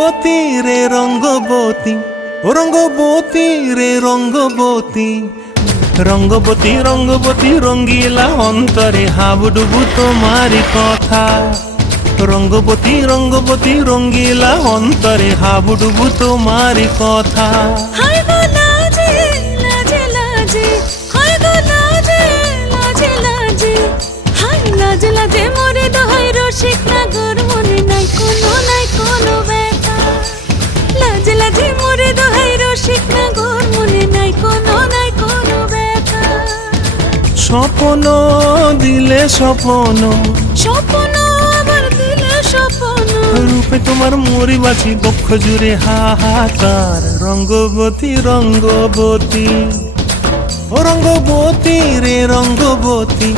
রঙ্গবতী রে রঙ্গবতী, ও রঙ্গবতী রে রঙ্গবতী, রঙ্গবতী রঙ্গবতী রঙ্গিলা অন্তরে হাবুডুবু তোমারি কথা। রঙ্গবতী রঙ্গবতী রঙ্গিলা অন্তরে হাবুডুবু তোমারি কথা। হায় গো লাজে লাজে লাজে, হায় গো লাজে লাজে লাজে, হায় লাজে লাজে মোরে দোহাই রসিক নাগর মনে নাই কোনো ব্যথা। লাজে লাজে মোরে দোহাই রসিক নাগর মনে নাই কোনো ব্যথা। স্বপ্ন দিলে স্বপ্ন, স্বপ্ন আবার দিলে স্বপ্ন, রূপে তোমার মরি বাঁচি বক্ষ জুড়ে হাহাকার। রঙ্গবতী রঙ্গবতী, ও রঙ্গবতী রে রঙ্গবতী।